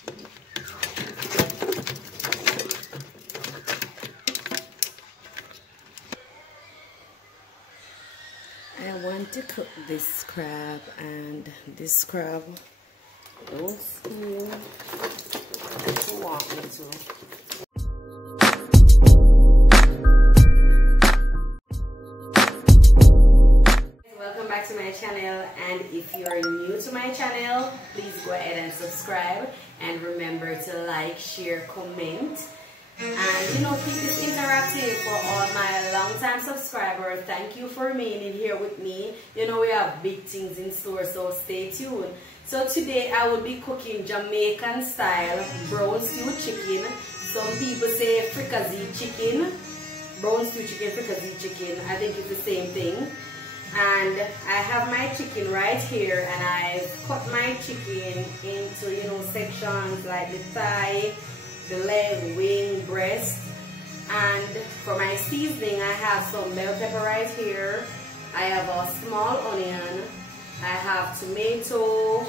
I want to cook this crab, and this crab don't seem to want me to. Welcome back to my channel, and if you're new to my channel, please go ahead and subscribe, and remember to like, share, comment, and you know, keep this interactive. For all my long-time subscribers, thank you for remaining here with me. You know, we have big things in store, so stay tuned. So today I will be cooking Jamaican style brown stew chicken. Some people say fricassee chicken, brown stew chicken, fricassee chicken. I think it's the same thing. And I have my chicken right here, and I've cut my chicken into, you know, sections like the thigh, the leg, wing, breast. And for my seasoning, I have some bell pepper right here. I have a small onion. I have tomato,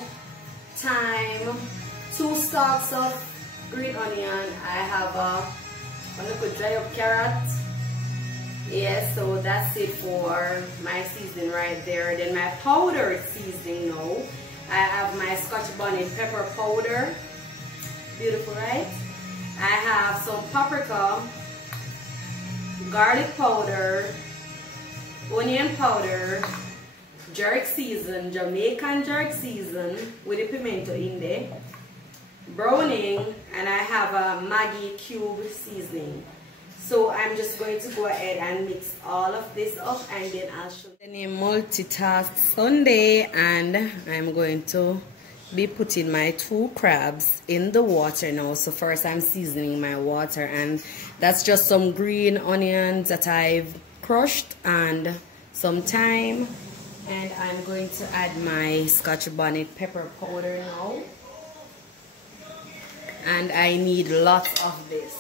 thyme, 2 stalks of green onion. I have a little dry up carrot. Yes, so that's it for my seasoning right there. Then my powdered seasoning now. I have my Scotch Bonett Pepper Powder. Beautiful, right? I have some paprika, garlic powder, onion powder, jerk season, Jamaican jerk season with the pimento in there, browning, and I have a Maggie cube seasoning. So I'm just going to go ahead and mix all of this up, and then I'll show you. The name Multitask Sunday, and I'm going to be putting my 2 crabs in the water now. So first I'm seasoning my water, and that's just some green onions that I've crushed and some thyme, and I'm going to add my Scotch Bonnet Pepper Powder now, and I need lots of this.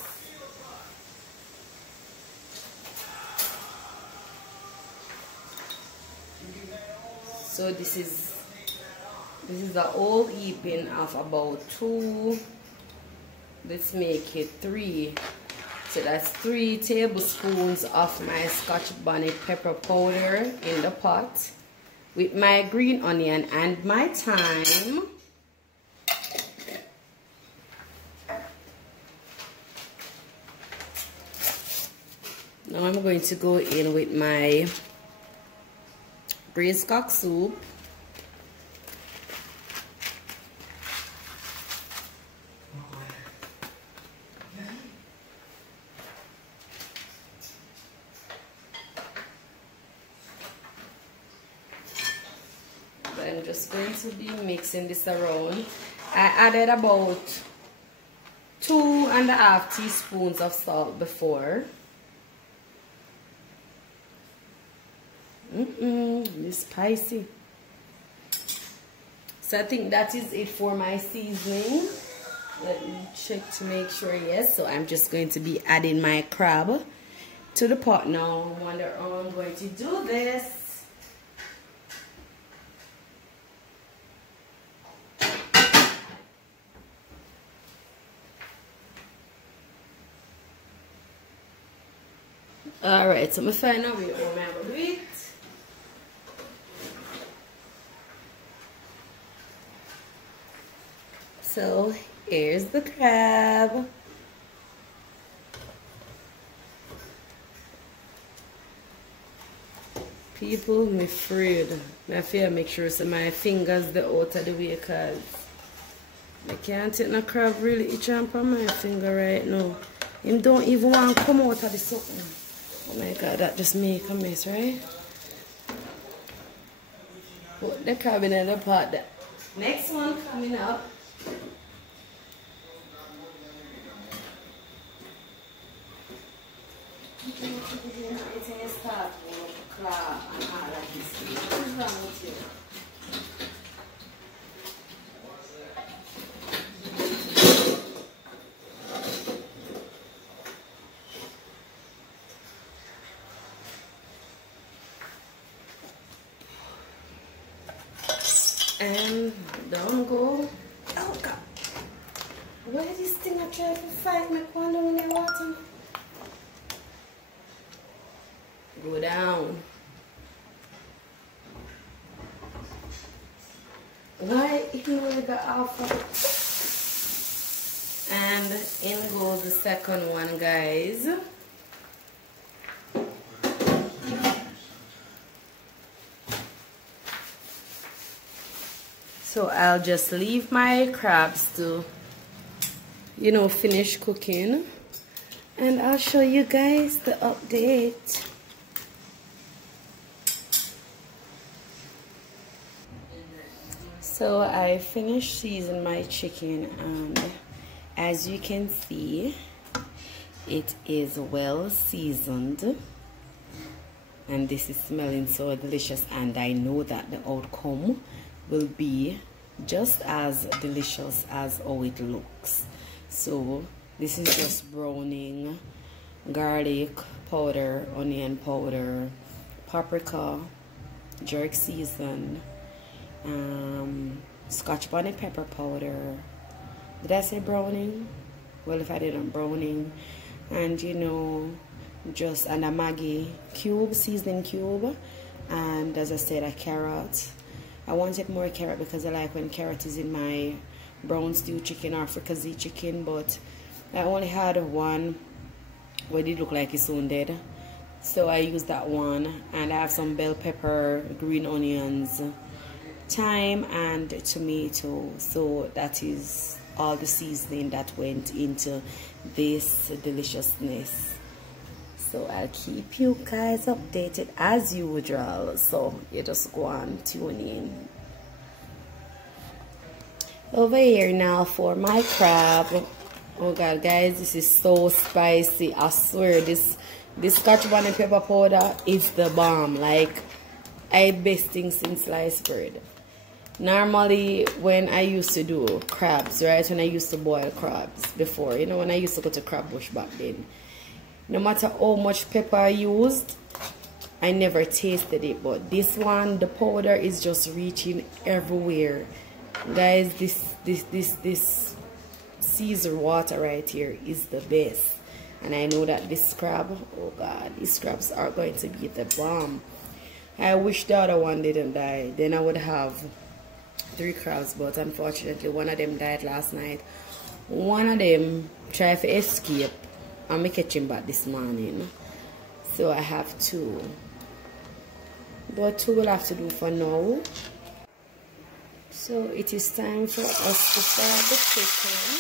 So this is the whole heaping of about 2. Let's make it 3. So that's 3 tablespoons of my Scotch Bonnet Pepper Powder in the pot with my green onion and my thyme. Now I'm going to go in with my braised cock soup. I'm just going to be mixing this around. I added about 2.5 teaspoons of salt before. It's spicy. So I think that is it for my seasoning. Let me check to make sure. Yes, so I'm just going to be adding my crab to the pot now. I wonder how I'm going to do this. Alright, so I'm find out where I'm going to do it. So here's the crab. People, me afraid. I fear make sure so my fingers the out of the way, because I can't take no crab really itch on my finger right now. Him don't even want to come out of the something. Oh my god, that just make a mess, right? Put the crab in the pot. Next one coming up. And down go. Oh god. Why this thing I try to fight me down in the water? Go down. Why even when I got alpha? And in goes the second one, guys. So I'll just leave my crabs to, you know, finish cooking, and I'll show you guys the update. So I finished seasoning my chicken, and as you can see, it is well seasoned, and this is smelling so delicious, and I know that the outcome will be just as delicious as how it looks. So this is just browning, garlic powder, onion powder, paprika, jerk season, Scotch bonnet pepper powder. Did I say browning? Well, if I didn't, browning. And you know, just and a Maggie cube, seasoning cube, and as I said, a carrot. I wanted more carrot because I like when carrot is in my brown stew chicken or fricassee chicken, but I only had one where it looked like it's wounded, so I used that one. And I have some bell pepper, green onions, thyme, and tomato. So that is all the seasoning that went into this deliciousness. So I'll keep you guys updated as usual, so you just go on tune in. Over here now for my crab. Oh god, guys, this is so spicy. I swear this Scotch bonnet pepper powder is the bomb. Like, I best thing since sliced bread. Normally when I used to do crabs, right, when I used to boil crabs before, you know, when I used to go to crab bush back then, no matter how much pepper I used, I never tasted it. But this one, the powder is just reaching everywhere. Guys, this Caesar water right here is the best. And I know that this crab, oh god, these crabs are going to be the bomb. I wish the other one didn't die. Then I would have 3 crabs, but unfortunately one of them died last night. One of them tried to escape, and I catch him back this morning, so I have 2, but 2 will have to do for now. So it is time for us to fry the chicken.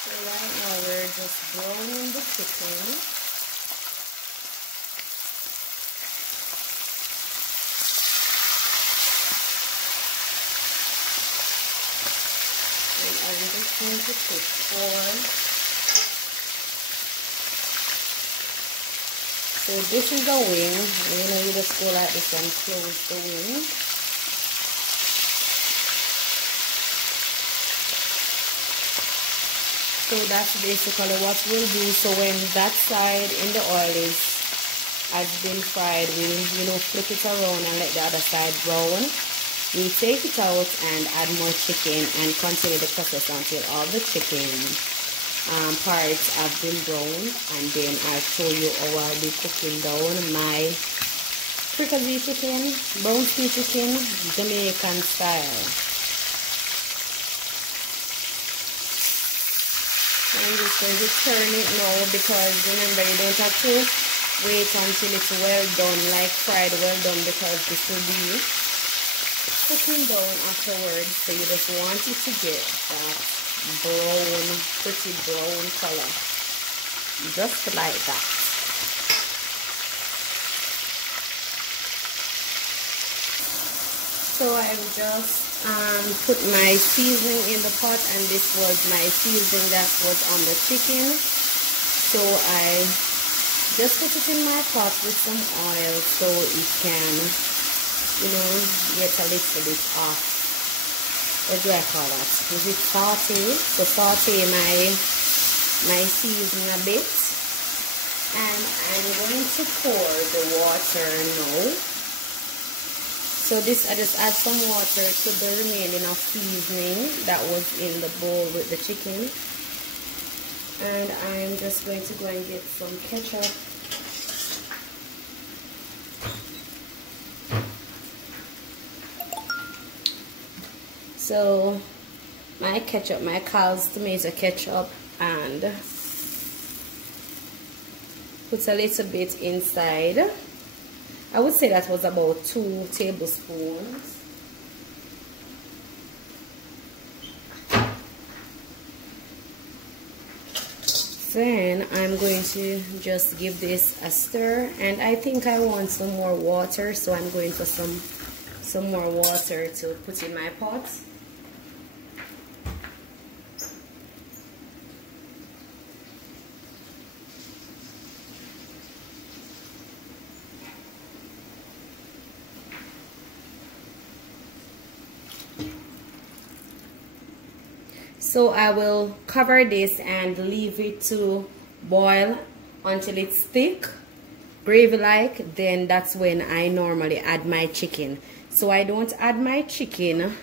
So right now we're just browning the chicken. I'm just going to put 4. So this is the wing. You know, you just go like this and close the wing. So that's basically what we'll do. So when that side in the oil has been fried, we'll, you know, flip it around and let the other side brown. We take it out and add more chicken and continue the process until all the chicken parts have been browned, and then I'll show you how I'll be cooking down my fricassee chicken, brown stew chicken, Jamaican style. I'm just going to turn it now because remember, you don't have to wait until it's well done, like fried well done, because this will be cooking down afterwards. So you just want it to get that brown, pretty brown color, just like that. So I've just put my seasoning in the pot, and this was my seasoning that was on the chicken. So I just put it in my pot with some oil so it can, you know, get a little bit off. What do I call that? Is it saute? So saute my seasoning a bit. And I'm going to pour the water now. So this, I just add some water to the remaining of seasoning that was in the bowl with the chicken. And I'm just going to go and get some ketchup. So my ketchup, my Carl's tomato ketchup, and put a little bit inside. I would say that was about 2 tablespoons. Then I'm going to just give this a stir, and I think I want some more water, so I'm going for some more water to put in my pot. So I will cover this and leave it to boil until it's thick, gravy like. Then that's when I normally add my chicken. So I don't add my chicken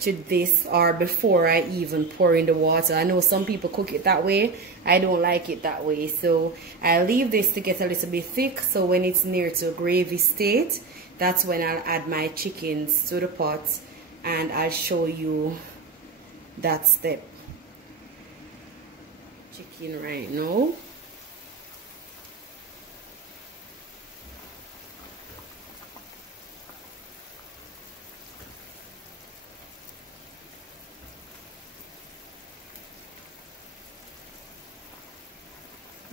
to this or before I even pour in the water. I know some people cook it that way. I don't like it that way. So I leave this to get a little bit thick, so when it's near to a gravy state, that's when I'll add my chickens to the pot. And I'll show you that step. Chicken right now.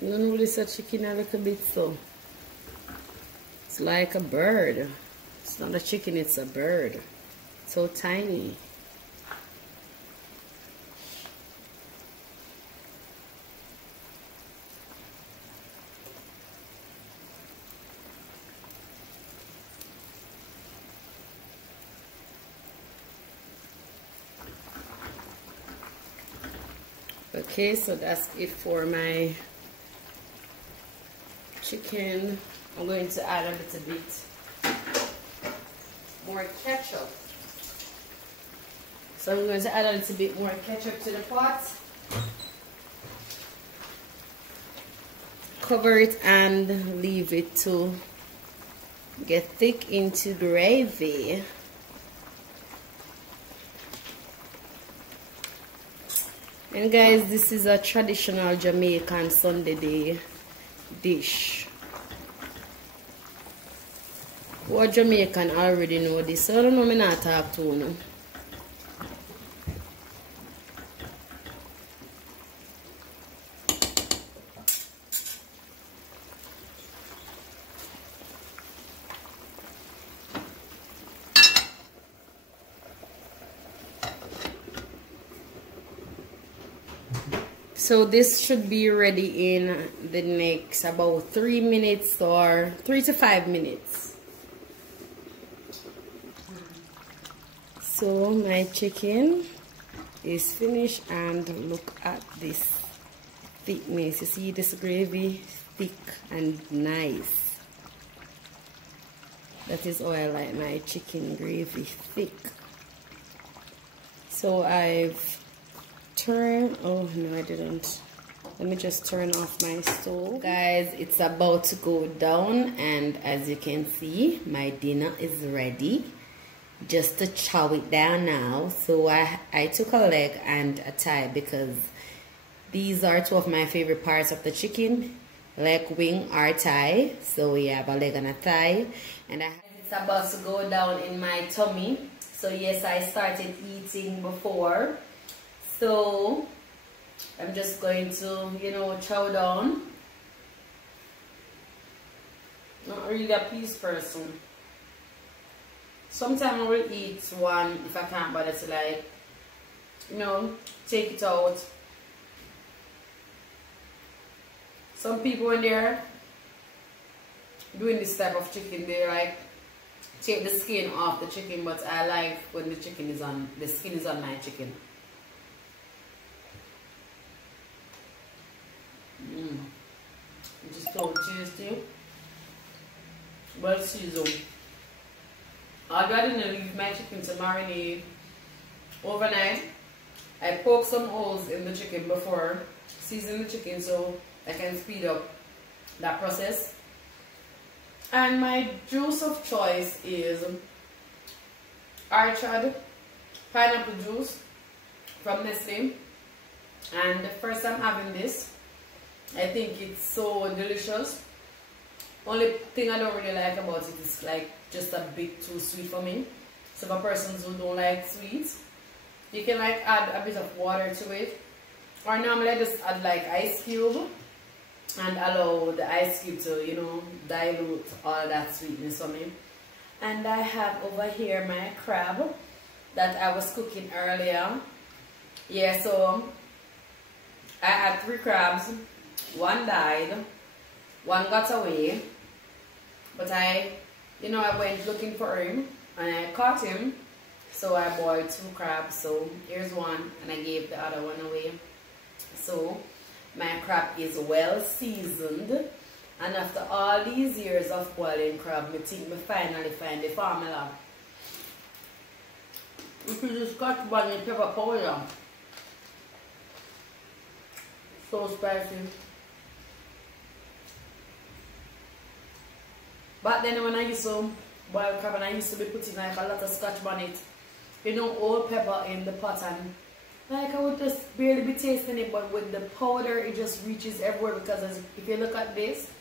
You don't notice a chicken a little bit so? It's like a bird. It's not a chicken, it's a bird. So tiny. Okay, so that's it for my chicken. I'm going to add a little bit more ketchup. So I'm going to add a little bit more ketchup to the pot. Cover it and leave it to get thick into gravy. And guys, this is a traditional Jamaican Sunday day dish. Who are Jamaican already know this, so I don't know, me not talk to you. So this should be ready in the next about 3 minutes or 3 to 5 minutes. So my chicken is finished, and look at this thickness. You see this gravy, thick and nice. That is how I like my chicken gravy, thick. So I've turned, oh no I didn't, let me just turn off my stove. Guys, it's about to go down, and as you can see, my dinner is ready. Just to chow it down now. So I took a leg and a thigh, because these are two of my favorite parts of the chicken, leg, wing or thigh. So we have a leg and a thigh, and it's about to go down in my tummy. So yes, I started eating before, so I'm just going to, you know, chow down. Not really a piece person. Sometimes I will eat one if I can't bother to, like, you know, take it out. Some people when they're doing this type of chicken, they like take the skin off the chicken, but I like when the chicken is on, the skin is on my chicken. It is so tasty. Well seasoned. I'll go ahead and leave my chicken to marinate overnight. I poke some holes in the chicken before seasoning the chicken so I can speed up that process. And my juice of choice is Orchard pineapple juice from Nestle. And the first time having this, I think it's so delicious. Only thing I don't really like about it is like just a bit too sweet for me. So for persons who don't like sweets, you can like add a bit of water to it. Or normally I just add like ice cube and allow the ice cube to, you know, dilute all that sweetness for me. And I have over here my crab that I was cooking earlier. Yeah, so I had 3 crabs. One died, one got away, but I went looking for him and I caught him, so I boiled 2 crabs. So here's one and I gave the other one away. So my crab is well seasoned, and after all these years of boiling crab, I think I finally find the formula. This is the Scotch Bonett Pepper Powder. So spicy. But then when I used to boil crab, and I used to be putting like a lot of Scotch bonnet, you know, old pepper in the pot, and like I would just barely be tasting it, but with the powder it just reaches everywhere, because if you look at this,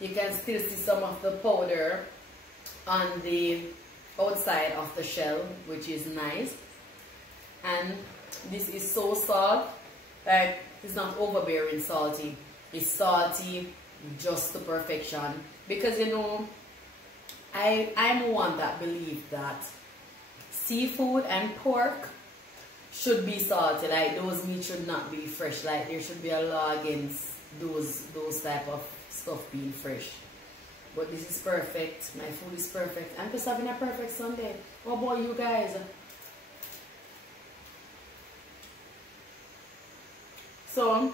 you can still see some of the powder on the outside of the shell, which is nice. And this is so salt, like it's not overbearing salty, it's salty just to perfection. Because you know, I'm one that believes that seafood and pork should be salty. Like those meat should not be fresh. Like there should be a law against those type of stuff being fresh. But this is perfect. My food is perfect. I'm just having a perfect Sunday. How about you guys? So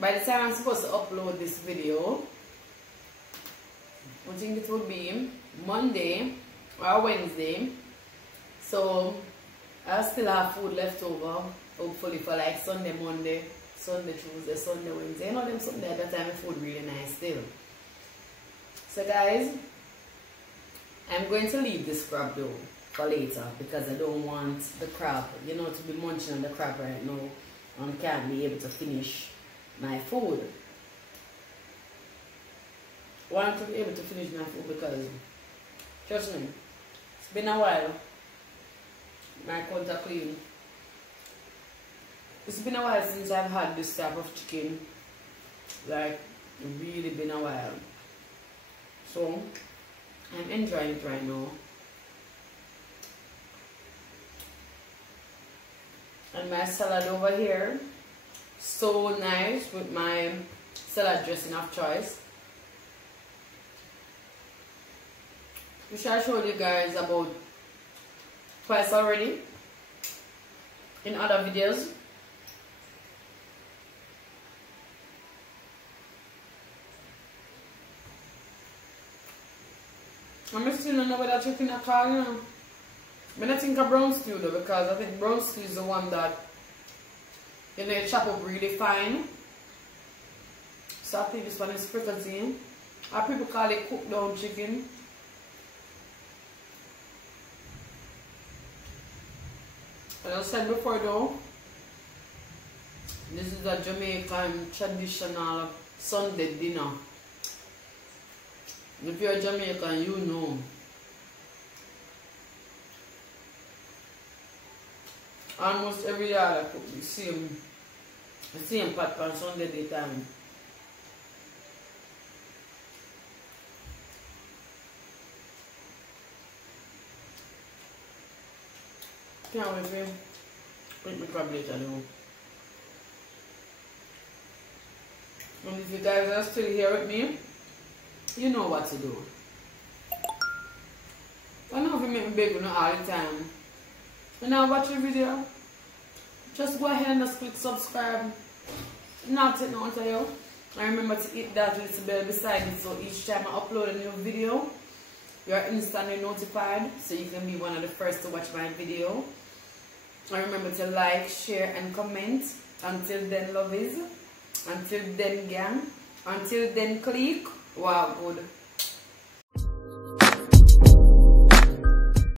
by the time I'm supposed to upload this video, I think it would be Monday or Wednesday. So I'll still have food left over, hopefully for like Sunday, Monday, Sunday, Tuesday, Sunday, Wednesday. You know them Sunday at that time, my food really nice still. So guys, I'm going to leave this crab though for later, because I don't want the crab, you know, to be munching on the crab right now and can't be able to finish my food. I want to be able to finish my food because, trust me, it's been a while. My counter clean. It's been a while since I've had this type of chicken. Like, really been a while. So, I'm enjoying it right now. And my salad over here, so nice with my salad dressing of choice. Which I showed you guys about twice already in other videos. I'm still don't know whether chicken I call, you know. But I think a brown stew though, because I think brown stew is the one that, you know, you chop up really fine. So I think this one is fricassee. Or people call it cooked down chicken. As I said before though, this is a Jamaican traditional Sunday dinner. If you're Jamaican, you know. Almost every year I cook the same pot on Sunday daytime. Can't wait for him. Make me crab later though. And if you guys are still here with me, you know what to do. I know if you make me beg you all the time. When I watch your video, just go ahead and just click subscribe not to know to you. I remember to hit that little bell beside it, so each time I upload a new video, you're instantly notified, so you can be one of the first to watch my video. And remember to like, share, and comment. Until then, lovies. Until then, gang. Until then, click. Wow, good.